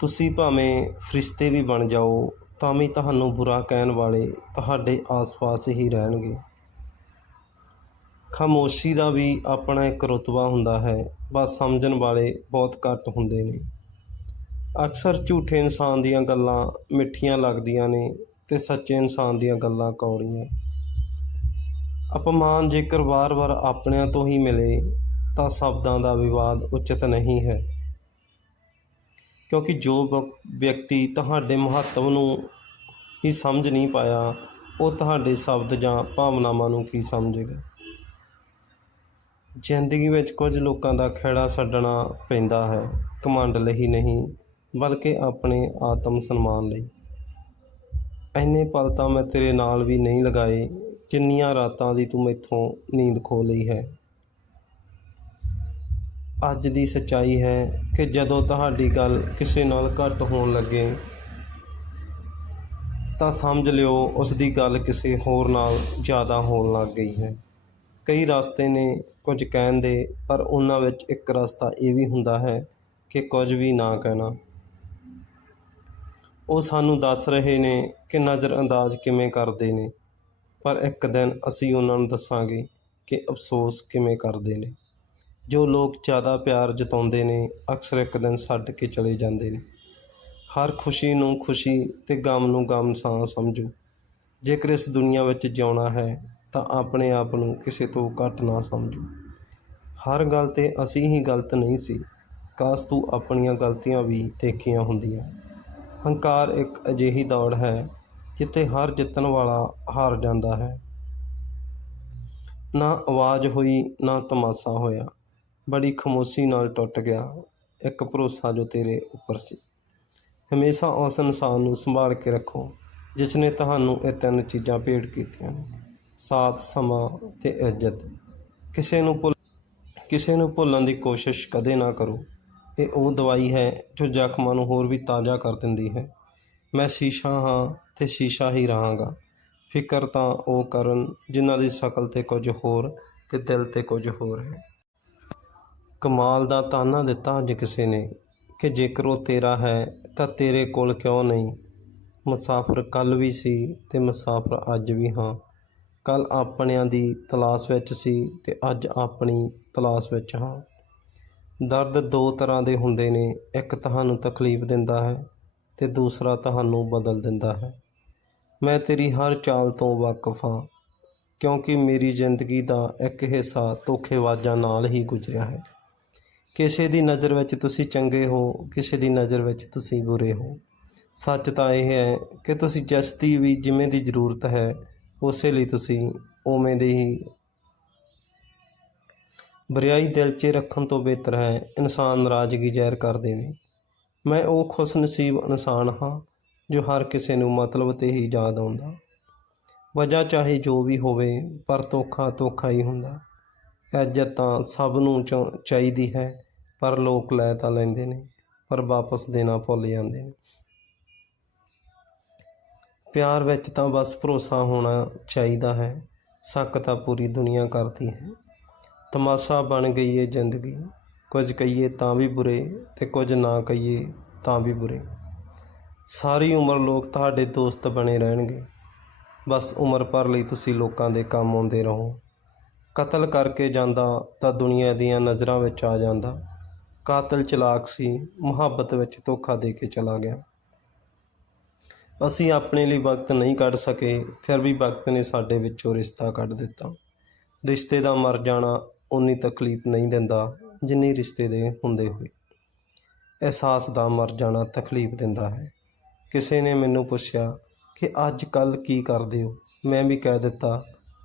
ਤੁਸੀਂ ਭਾਵੇਂ ਫਰਿਸ਼ਤੇ ਵੀ ਬਣ ਜਾਓ, ਤਾਂ ਵੀ ਤੁਹਾਨੂੰ ਬੁਰਾ ਕਹਿਣ ਵਾਲੇ ਤੁਹਾਡੇ ਆਸ-ਪਾਸ ਹੀ ਰਹਿਣਗੇ। ਖਾਮੋਸ਼ੀ ਦਾ ਵੀ ਆਪਣਾ ਇੱਕ ਰੁਤਬਾ ਹੁੰਦਾ ਹੈ, ਬਸ ਸਮਝਣ ਵਾਲੇ ਬਹੁਤ ਘੱਟ ਹੁੰਦੇ ਨੇ। ਅਕਸਰ ਝੂਠੇ ਇਨਸਾਨ ਦੀਆਂ ਗੱਲਾਂ ਮਿੱਠੀਆਂ ਲੱਗਦੀਆਂ ਨੇ ਤੇ ਸੱਚੇ ਇਨਸਾਨ ਦੀਆਂ ਗੱਲਾਂ ਕੌੜੀਆਂ। ਅਪਮਾਨ ਜੇਕਰ ਵਾਰ-ਵਾਰ ਆਪਣਿਆਂ ਤੋਂ ਹੀ ਮਿਲੇ, ਤਾਂ ਸ਼ਬਦਾਂ ਦਾ ਵਿਵਾਦ ਉਚਿਤ ਨਹੀਂ ਹੈ। ਕਿਉਂਕਿ ਜੋ ਵਿਅਕਤੀ ਤੁਹਾਡੇ ਮਹੱਤਵ ਨੂੰ ਹੀ ਸਮਝ ਨਹੀਂ ਪਾਇਆ, ਉਹ ਤੁਹਾਡੇ ਸ਼ਬਦ ਜਾਂ ਭਾਵਨਾਵਾਂ ਨੂੰ ਕੀ ਸਮਝੇਗਾ? ਜ਼ਿੰਦਗੀ ਵਿੱਚ ਕੁਝ ਲੋਕਾਂ ਦਾ ਖਹਿੜਾ ਛੱਡਣਾ ਪੈਂਦਾ ਹੈ, ਘਮੰਡ ਲਈ ਨਹੀਂ, ਬਲਕਿ ਆਪਣੇ ਆਤਮ ਸਨਮਾਨ ਲਈ। ਐਨੇ ਪਲ ਤਾਂ ਮੈਂ ਤੇਰੇ ਨਾਲ ਵੀ ਨਹੀਂ ਲਗਾਏ, ਜਿੰਨੀਆਂ ਰਾਤਾਂ ਦੀ ਤੂੰ ਮੈਥੋਂ ਨੀਂਦ ਖੋ ਲਈ ਹੈ। ਅੱਜ ਦੀ ਸੱਚਾਈ ਹੈ ਕਿ ਜਦੋਂ ਤੁਹਾਡੀ ਗੱਲ ਕਿਸੇ ਨਾਲ ਘੱਟ ਹੋਣ ਲੱਗੇ, ਤਾਂ ਸਮਝ ਲਿਓ ਉਸ ਦੀ ਗੱਲ ਕਿਸੇ ਹੋਰ ਨਾਲ ਜ਼ਿਆਦਾ ਹੋਣ ਲੱਗ ਗਈ ਹੈ। ਕਈ ਰਸਤੇ ਨੇ ਕੁਝ ਕਹਿਣ ਦੇ, ਪਰ ਉਹਨਾਂ ਵਿੱਚ ਇੱਕ ਰਸਤਾ ਇਹ ਵੀ ਹੁੰਦਾ ਹੈ ਕਿ ਕੁਝ ਵੀ ਨਾ ਕਹਿਣਾ। ਉਹ ਸਾਨੂੰ ਦੱਸ ਰਹੇ ਨੇ ਕਿ ਨਜ਼ਰ ਅੰਦਾਜ਼ ਕਿਵੇਂ ਕਰਦੇ ਨੇ, ਪਰ ਇੱਕ ਦਿਨ ਅਸੀਂ ਉਹਨਾਂ ਨੂੰ ਦੱਸਾਂਗੇ ਕਿ ਅਫਸੋਸ ਕਿਵੇਂ ਕਰਦੇ ਨੇ। ਜੋ ਲੋਕ ਜ਼ਿਆਦਾ ਪਿਆਰ ਜਤਾਉਂਦੇ ਨੇ, ਅਕਸਰ ਇੱਕ ਦਿਨ ਛੱਡ ਕੇ ਚਲੇ ਜਾਂਦੇ ਨੇ। ਹਰ ਖੁਸ਼ੀ ਨੂੰ ਖੁਸ਼ੀ ਤੇ ਗਮ ਨੂੰ ਗਮ ਸਾਂ ਸਮਝੋ। ਜੇਕਰ ਇਸ ਦੁਨੀਆ ਵਿੱਚ ਜਿਉਣਾ ਹੈ, ਤਾਂ ਆਪਣੇ ਆਪ ਨੂੰ ਕਿਸੇ ਤੋਂ ਘੱਟ ਨਾ ਸਮਝੋ। ਹਰ ਗੱਲ ਤੇ ਅਸੀਂ ਹੀ ਗਲਤ ਨਹੀਂ ਸੀ। ਕਾਸ਼ ਤੂੰ ਆਪਣੀਆਂ ਗਲਤੀਆਂ ਵੀ ਦੇਖੀਆਂ ਹੁੰਦੀਆਂ। ਹੰਕਾਰ ਇੱਕ ਅਜਿਹੀ ਦੌੜ ਹੈ, ਜਿੱਥੇ ਹਰ ਜਿੱਤਣ ਵਾਲਾ ਹਾਰ ਜਾਂਦਾ ਹੈ। ਨਾ ਆਵਾਜ਼ ਹੋਈ, ਨਾ ਤਮਾਸ਼ਾ ਹੋਇਆ। ਬੜੀ ਖਮੋਸ਼ੀ ਨਾਲ ਟੁੱਟ ਗਿਆ। ਇੱਕ ਭਰੋਸਾ ਜੋ ਤੇਰੇ ਉੱਪਰ ਸੀ। ਹਮੇਸ਼ਾ ਉਸ ਇਨਸਾਨ ਨੂੰ ਸੰਭਾਲ ਕੇ ਰੱਖੋ ਜਿਸ ਨੇ ਤੁਹਾਨੂੰ ਇਹ ਤਿੰਨ ਚੀਜ਼ਾਂ ਭੇਟ ਕੀਤੀਆਂ ਨੇ। ਸਾਥ, ਸਮਾਂ ਤੇ ਇੱਜ਼ਤ। ਕਿਸੇ ਨੂੰ ਭੁੱਲ, ਕਿਸੇ ਨੂੰ ਭੁੱਲਣ ਦੀ ਕੋਸ਼ਿਸ਼ ਕਦੇ ਨਾ ਕਰੋ। ਇਹ ਉਹ ਦਵਾਈ ਹੈ ਜੋ ਜ਼ਖਮਾਂ ਨੂੰ ਹੋਰ ਵੀ ਤਾਜ਼ਾ ਕਰ ਦਿੰਦੀ ਹੈ। ਮੈਂ ਸ਼ੀਸ਼ਾ ਹਾਂ ਤੇ ਸ਼ੀਸ਼ਾ ਹੀ ਰਹਾਂਗਾ। ਫਿਕਰ ਤਾਂ ਉਹ ਕਰਨ ਜਿਨ੍ਹਾਂ ਦੀ ਸ਼ਕਲ ਤੇ ਕੁਝ ਹੋਰ ਤੇ ਦਿਲ ਤੇ ਕੁਝ ਹੋਰ ਹੈ। ਕਮਾਲ ਦਾ ਤਾਨਾ ਦਿੱਤਾ ਅੱਜ ਕਿਸੇ ਨੇ ਕਿ ਜੇਕਰ ਉਹ ਤੇਰਾ ਹੈ ਤਾਂ ਤੇਰੇ ਕੋਲ ਕਿਉਂ ਨਹੀਂ? ਮੁਸਾਫਰ ਕੱਲ ਵੀ ਸੀ ਤੇ ਮੁਸਾਫਰ ਅੱਜ ਵੀ ਹਾਂ। ਕੱਲ ਆਪਣਿਆਂ ਦੀ ਤਲਾਸ਼ ਵਿੱਚ ਸੀ ਤੇ ਅੱਜ ਆਪਣੀ ਤਲਾਸ਼ ਵਿੱਚ ਹਾਂ। ਦਰਦ ਦੋ ਤਰ੍ਹਾਂ ਦੇ ਹੁੰਦੇ ਨੇ, ਇੱਕ ਤੁਹਾਨੂੰ ਤਕਲੀਫ ਦਿੰਦਾ ਹੈ ਤੇ ਦੂਸਰਾ ਤੁਹਾਨੂੰ ਬਦਲ ਦਿੰਦਾ ਹੈ। ਮੈਂ ਤੇਰੀ ਹਰ ਚਾਲ ਤੋਂ ਵਾਕਿਫ ਹਾਂ, ਕਿਉਂਕਿ ਮੇਰੀ ਜ਼ਿੰਦਗੀ ਦਾ ਇੱਕ ਹਿੱਸਾ ਧੋਖੇਬਾਜ਼ਾਂ ਨਾਲ ਹੀ ਗੁਜ਼ਰਿਆ ਹੈ। ਕਿਸੇ ਦੀ ਨਜ਼ਰ ਵਿੱਚ ਤੁਸੀਂ ਚੰਗੇ ਹੋ, ਕਿਸੇ ਦੀ ਨਜ਼ਰ ਵਿੱਚ ਤੁਸੀਂ ਬੁਰੇ ਹੋ। ਸੱਚ ਤਾਂ ਇਹ ਹੈ ਕਿ ਤੁਸੀਂ ਜਿਸ ਦੀ ਵੀ ਜਿਵੇਂ ਦੀ ਜ਼ਰੂਰਤ ਹੈ, ਉਸੇ ਲਈ ਤੁਸੀਂ ਉਵੇਂ ਦੇ ਹੀ ਬਰਿਆਈ ਦਿਲ 'ਚ ਰੱਖਣ ਤੋਂ ਬਿਹਤਰ ਹੈ, ਇਨਸਾਨ ਨਾਰਾਜ਼ਗੀ ਜ਼ਹਿਰ ਕਰ ਦੇਵੇ। ਮੈਂ ਉਹ ਖੁਸ਼ਨਸੀਬ ਇਨਸਾਨ ਹਾਂ ਜੋ ਹਰ ਕਿਸੇ ਨੂੰ ਮਤਲਬ ਤੇ ਹੀ ਯਾਦ ਆਉਂਦਾ। ਵਜ੍ਹਾ ਚਾਹੇ ਜੋ ਵੀ ਹੋਵੇ, ਪਰ ਧੋਖਾ ਧੋਖਾ ਹੀ ਹੁੰਦਾ। ਇੱਜ਼ਤ ਤਾਂ ਸਭ ਨੂੰ ਚ- ਚਾਹੀਦੀ ਹੈ। ਪਰ ਲੋਕ ਲੈ ਤਾਂ ਲੈਂਦੇ ਨੇ, ਪਰ ਵਾਪਸ ਦੇਣਾ ਭੁੱਲ ਜਾਂਦੇ ਨੇ। ਪਿਆਰ ਵਿੱਚ ਤਾਂ ਬਸ ਭਰੋਸਾ ਹੋਣਾ ਚਾਹੀਦਾ ਹੈ, ਸ਼ੱਕ ਤਾਂ ਪੂਰੀ ਦੁਨੀਆ ਕਰਦੀ ਹੈ। ਤਮਾਸ਼ਾ ਬਣ ਗਈ ਏ ਜ਼ਿੰਦਗੀ, ਕੁਝ ਕਹੀਏ ਤਾਂ ਵੀ ਬੁਰੇ ਤੇ ਕੁਝ ਨਾ ਕਹੀਏ ਤਾਂ ਵੀ ਬੁਰੇ। ਸਾਰੀ ਉਮਰ ਲੋਕ ਤੁਹਾਡੇ ਦੋਸਤ ਬਣੇ ਰਹਿਣਗੇ। ਬਸ ਉਮਰ ਭਰ ਲਈ ਤੁਸੀਂ ਲੋਕਾਂ ਦੇ ਕੰਮ ਆਉਂਦੇ ਰਹੋ। ਕਤਲ ਕਰਕੇ ਜਾਂਦਾ ਤਾਂ ਦੁਨੀਆ ਦੀਆਂ ਨਜ਼ਰਾਂ ਵਿੱਚ ਆ ਜਾਂਦਾ। ਕਾਤਲ ਚਲਾਕ ਸੀ, ਮੁਹੱਬਤ ਵਿੱਚ ਧੋਖਾ ਦੇ ਕੇ ਚਲਾ ਗਿਆ। ਅਸੀਂ ਆਪਣੇ ਲਈ ਵਕਤ ਨਹੀਂ ਕੱਢ ਸਕੇ, ਫਿਰ ਵੀ ਵਕਤ ਨੇ ਸਾਡੇ ਵਿੱਚੋਂ ਰਿਸ਼ਤਾ ਕੱਢ ਦਿੱਤਾ। ਰਿਸ਼ਤੇ ਦਾ ਮਰ ਜਾਣਾ ਉਨੀ ਤਕਲੀਫ ਨਹੀਂ ਦਿੰਦਾ ਜਿੰਨੀ ਰਿਸ਼ਤੇ ਦੇ ਹੁੰਦੇ ਹੋਏ। ਅਹਿਸਾਸ ਦਾ ਮਰ ਜਾਣਾ ਤਕਲੀਫ ਦਿੰਦਾ ਹੈ। ਕਿਸੇ ਨੇ ਮੈਨੂੰ ਪੁੱਛਿਆ ਕਿ ਅੱਜ ਕੱਲ ਕੀ ਕਰਦੇ ਹੋ? ਮੈਂ ਵੀ ਕਹਿ ਦਿੱਤਾ,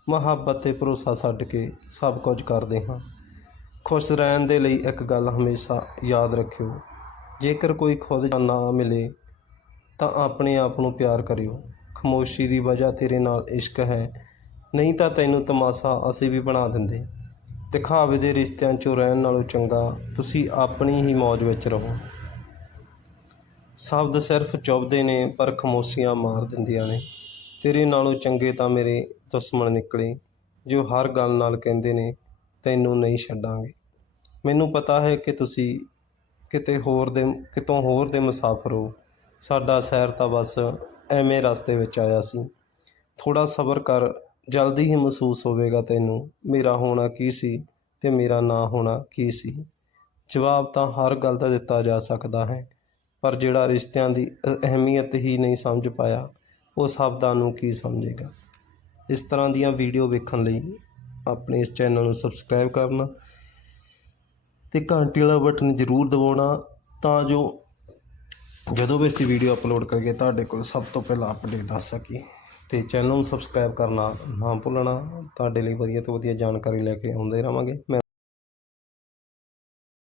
ਮੁਹੱਬਤ ਤੇ ਭਰੋਸਾ ਛੱਡ ਕੇ ਸਭ ਕੁਝ ਕਰਦੇ ਹਾਂ। ਖੁਸ਼ ਰਹਿਣ ਦੇ ਲਈ ਇੱਕ ਗੱਲ ਹਮੇਸ਼ਾ ਯਾਦ ਰੱਖਿਓ। ਜੇਕਰ ਕੋਈ ਖੁਦ ਨਾ ਮਿਲੇ, ਤਾਂ ਆਪਣੇ ਆਪ ਨੂੰ ਪਿਆਰ ਕਰਿਓ। ਖਮੋਸ਼ੀ ਦੀ ਵਜ੍ਹਾ ਤੇਰੇ ਨਾਲ ਇਸ਼ਕ ਹੈ। ਨਹੀਂ ਤਾਂ ਤੈਨੂੰ ਤਮਾਸ਼ਾ ਅਸੀਂ ਵੀ ਬਣਾ ਦਿੰਦੇ। ਦਿਖਾਵੇ ਦੇ ਰਿਸ਼ਤਿਆਂ 'ਚੋਂ ਰਹਿਣ ਨਾਲੋਂ ਚੰਗਾ, ਤੁਸੀਂ ਆਪਣੀ ਹੀ ਮੌਜ ਵਿੱਚ ਰਹੋ। ਸ਼ਬਦ ਸਿਰਫ ਚੁੱਭਦੇ ਨੇ, ਪਰ ਖਮੋਸ਼ੀਆਂ ਮਾਰ ਦਿੰਦੀਆਂ ਨੇ। ਤੇਰੇ ਨਾਲੋਂ ਚੰਗੇ ਤਾਂ ਮੇਰੇ ਦੁਸ਼ਮਣ ਨਿਕਲੇ, ਜੋ ਹਰ ਗੱਲ ਨਾਲ ਕਹਿੰਦੇ ਨੇ ਤੈਨੂੰ ਨਹੀਂ ਛੱਡਾਂਗੇ। ਮੈਨੂੰ ਪਤਾ ਹੈ ਕਿ ਤੁਸੀਂ ਕਿਤੇ ਹੋਰ ਦੇ, ਕਿਤੋਂ ਹੋਰ ਦੇ ਮੁਸਾਫਰ ਹੋ। ਸਾਡਾ ਸੈਰ ਤਾਂ ਬਸ ਐਵੇਂ ਰਸਤੇ ਵਿੱਚ ਆਇਆ ਸੀ। ਥੋੜਾ ਸਬਰ ਕਰ, ਜਲਦੀ ਹੀ ਮਹਿਸੂਸ ਹੋਵੇਗਾ ਤੈਨੂੰ, ਮੇਰਾ ਹੋਣਾ ਕੀ ਸੀ ਤੇ ਮੇਰਾ ਨਾ ਹੋਣਾ ਕੀ ਸੀ। ਜਵਾਬ ਤਾਂ ਹਰ ਗੱਲ ਦਾ ਦਿੱਤਾ ਜਾ ਸਕਦਾ ਹੈ, ਪਰ ਜਿਹੜਾ ਰਿਸ਼ਤਿਆਂ ਦੀ ਅਹਿਮੀਅਤ ਹੀ ਨਹੀਂ ਸਮਝ ਪਾਇਆ, ਉਹ ਸ਼ਬਦਾਂ ਨੂੰ ਕੀ ਸਮਝੇਗਾ। ਇਸ ਤਰ੍ਹਾਂ ਦੀਆਂ ਵੀਡੀਓ ਵੇਖਣ ਲਈ ਆਪਣੇ ਇਸ ਚੈਨਲ ਨੂੰ ਸਬਸਕ੍ਰਾਈਬ ਕਰਨਾ ਤੇ ਘੰਟੀ ਵਾਲਾ ਬਟਨ ਜ਼ਰੂਰ ਦਬਾਉਣਾ ਤਾਂ ਜੋ ਜਦੋਂ ਵੀ ਅਸੀਂ ਵੀਡੀਓ ਅਪਲੋਡ ਕਰੀਏ ਤੁਹਾਡੇ ਕੋਲ ਸਭ ਤੋਂ ਪਹਿਲਾਂ ਅਪਡੇਟ ਆ ਸਕੇ ਤੇ ਚੈਨਲ ਨੂੰ ਸਬਸਕ੍ਰਾਈਬ ਕਰਨਾ ਨਾ ਭੁੱਲਣਾ। ਤੁਹਾਡੇ ਲਈ ਵਧੀਆ ਤੋਂ ਵਧੀਆ ਜਾਣਕਾਰੀ ਲੈ ਕੇ ਆਉਂਦੇ ਰਹਾਂਗੇ। ਮੈਂ